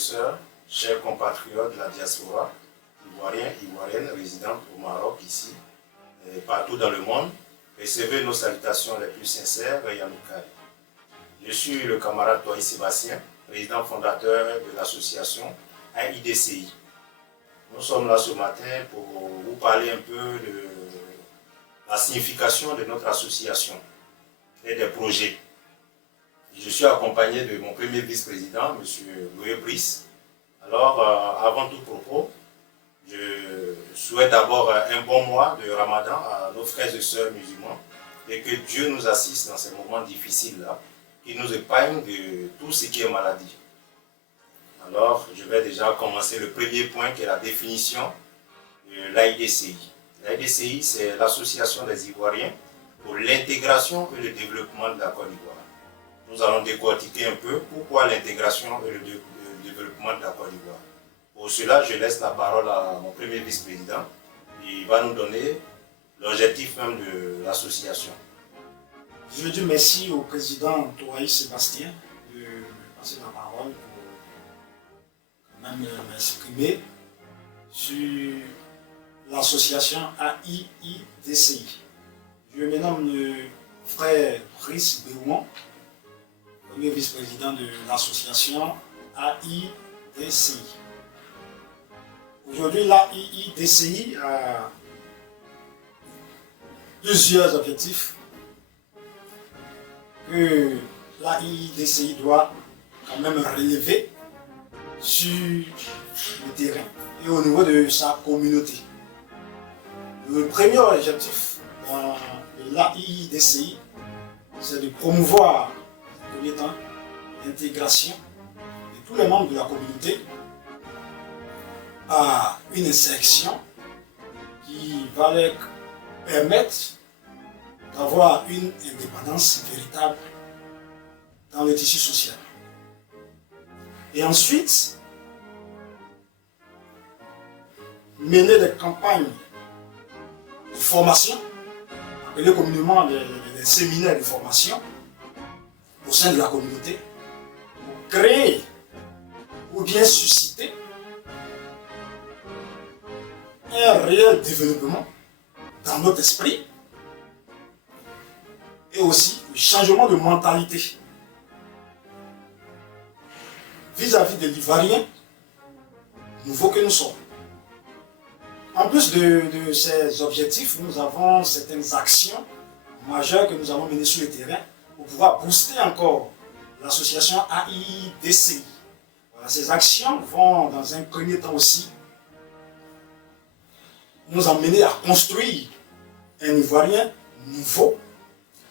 sœurs, chers compatriotes de la diaspora, ivoiriens, ivoiriennes, résidents au Maroc, ici, et partout dans le monde, recevez nos salutations les plus sincères et amicales. Je suis le camarade Toaï Sébastien, président fondateur de l'association AIDCI. Nous sommes là ce matin pour vous parler un peu de la signification de notre association et des projets. Je suis accompagné de mon premier vice-président, M. Louis Brice. Alors, avant tout propos, je souhaite d'abord un bon mois de Ramadan à nos frères et sœurs musulmans et que Dieu nous assiste dans ces moments difficiles-là, qu'il nous épargne de tout ce qui est maladie. Alors, je vais déjà commencer le premier point qui est la définition de l'AIDCI. L'AIDCI, c'est l'Association des Ivoiriens pour l'intégration et le développement de la Côte d'Ivoire. Nous allons décortiquer un peu pourquoi l'intégration et le développement de la Côte d'Ivoire. Pour cela, je laisse la parole à mon premier vice-président. Il va nous donner l'objectif même de l'association. Je veux dire merci au président Toaï Sébastien de me passer la parole pour quand même m'exprimer sur l'association AIDCI. Je me nomme le frère Brice Béouan, premier vice-président de l'association AIDCI. Aujourd'hui, l'AIDCI a plusieurs objectifs que l'AIDCI doit quand même relever sur le terrain et au niveau de sa communauté. Le premier objectif de l'AIDCI, c'est de promouvoir l'intégration de tous les membres de la communauté à une insertion qui va leur permettre d'avoir une indépendance véritable dans le tissu social. Et ensuite, mener des campagnes de formation, appelées communément des séminaires de formation au sein de la communauté, pour créer ou bien susciter un réel développement dans notre esprit et aussi le changement de mentalité vis-à-vis de l'Ivoirien nouveau que nous sommes. En plus de ces objectifs, nous avons certaines actions majeures que nous avons menées sur le terrain pour pouvoir booster encore l'association AIDCI. Voilà, ces actions vont dans un premier temps aussi nous emmener à construire un Ivoirien nouveau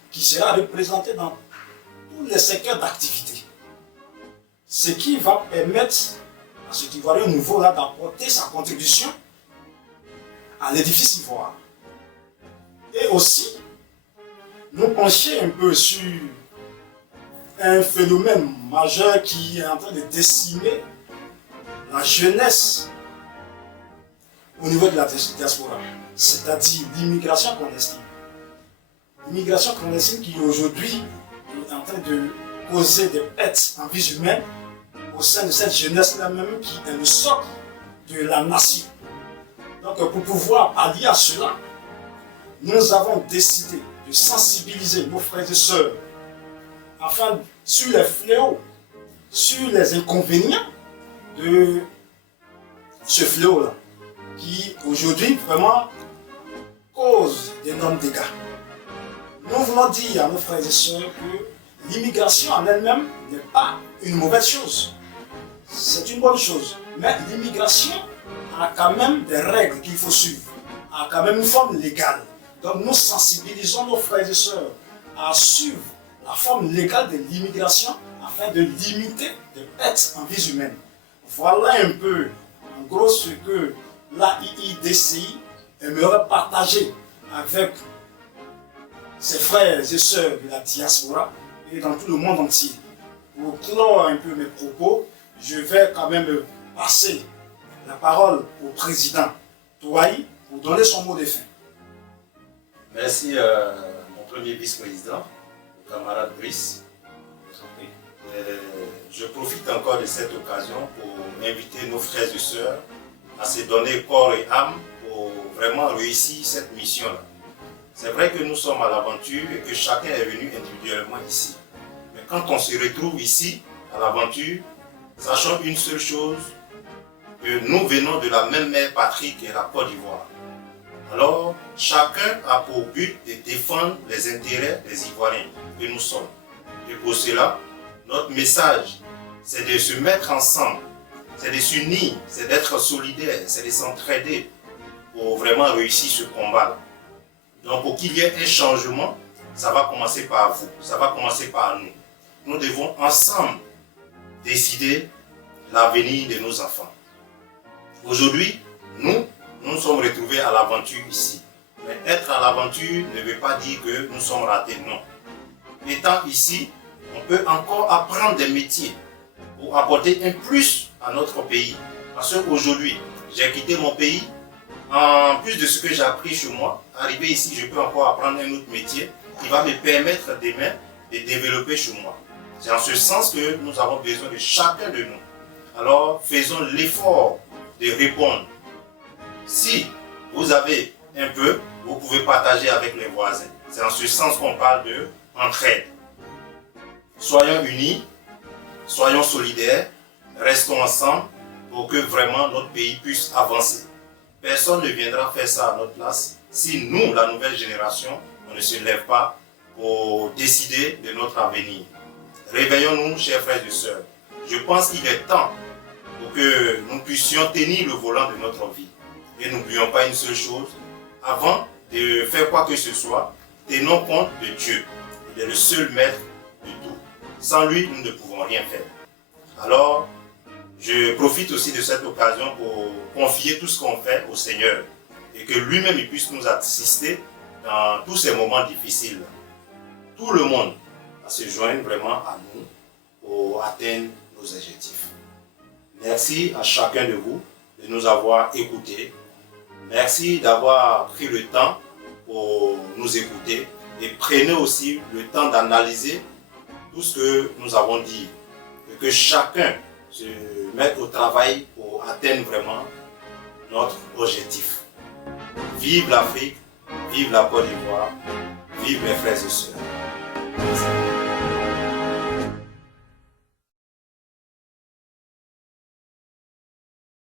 qui sera représenté dans tous les secteurs d'activité. Ce qui va permettre à cet Ivoirien nouveau-là d'apporter sa contribution à l'édifice ivoire. Et aussi, nous pencher un peu sur un phénomène majeur qui est en train de décimer la jeunesse au niveau de la diaspora, c'est-à-dire l'immigration clandestine. L'immigration clandestine qui aujourd'hui est en train de causer des pertes en vie humaine au sein de cette jeunesse-là même qui est le socle de la nation. Donc pour pouvoir pallier à cela, nous avons décidé de sensibiliser nos frères et sœurs afin sur les fléaux, sur les inconvénients de ce fléau-là, qui aujourd'hui vraiment cause d'énormes dégâts. Nous voulons dire à nos frères et sœurs que l'immigration en elle-même n'est pas une mauvaise chose. C'est une bonne chose. Mais l'immigration a quand même des règles qu'il faut suivre, a quand même une forme légale. Donc nous sensibilisons nos frères et sœurs à suivre la forme légale de l'immigration afin de limiter les pertes en vie humaine. Voilà un peu, en gros, ce que l'AIDCI aimerait partager avec ses frères et sœurs de la diaspora et dans tout le monde entier. Pour clore un peu mes propos, je vais quand même passer la parole au président Toaï pour donner son mot de fin. Merci mon premier vice-président, le camarade Brice. Je profite encore de cette occasion pour inviter nos frères et sœurs à se donner corps et âme pour vraiment réussir cette mission-là. C'est vrai que nous sommes à l'aventure et que chacun est venu individuellement ici. Mais quand on se retrouve ici, à l'aventure, sachons une seule chose, que nous venons de la même mère patrie que la Côte d'Ivoire. Alors, chacun a pour but de défendre les intérêts des Ivoiriens que nous sommes. Et pour cela, notre message, c'est de se mettre ensemble, c'est de s'unir, c'est d'être solidaire, c'est de s'entraider pour vraiment réussir ce combat-là. Donc, pour qu'il y ait un changement, ça va commencer par vous, ça va commencer par nous. Nous devons ensemble décider l'avenir de nos enfants. Aujourd'hui, nous sommes retrouvés à l'aventure ici. Mais être à l'aventure ne veut pas dire que nous sommes ratés, non. Étant ici, on peut encore apprendre des métiers pour apporter un plus à notre pays. Parce qu'aujourd'hui, j'ai quitté mon pays. En plus de ce que j'ai appris chez moi, arrivé ici, je peux encore apprendre un autre métier qui va me permettre demain de développer chez moi. C'est en ce sens que nous avons besoin de chacun de nous. Alors, faisons l'effort de répondre. Si vous avez un peu, vous pouvez partager avec les voisins. C'est en ce sens qu'on parle de entraide. Soyons unis, soyons solidaires, restons ensemble pour que vraiment notre pays puisse avancer. Personne ne viendra faire ça à notre place si nous, la nouvelle génération, on ne se lève pas pour décider de notre avenir. Réveillons-nous, chers frères et sœurs. Je pense qu'il est temps pour que nous puissions tenir le volant de notre vie. Et n'oublions pas une seule chose, avant de faire quoi que ce soit, tenons compte de Dieu. Il est le seul maître de tout. Sans lui, nous ne pouvons rien faire. Alors, je profite aussi de cette occasion pour confier tout ce qu'on fait au Seigneur et que lui-même il puisse nous assister dans tous ces moments difficiles. Tout le monde va se joindre vraiment à nous pour atteindre nos objectifs. Merci à chacun de vous de nous avoir écoutés. Merci d'avoir pris le temps pour nous écouter et prenez aussi le temps d'analyser tout ce que nous avons dit et que chacun se mette au travail pour atteindre vraiment notre objectif. Vive l'Afrique, vive la Côte d'Ivoire, vive mes frères et sœurs. Merci.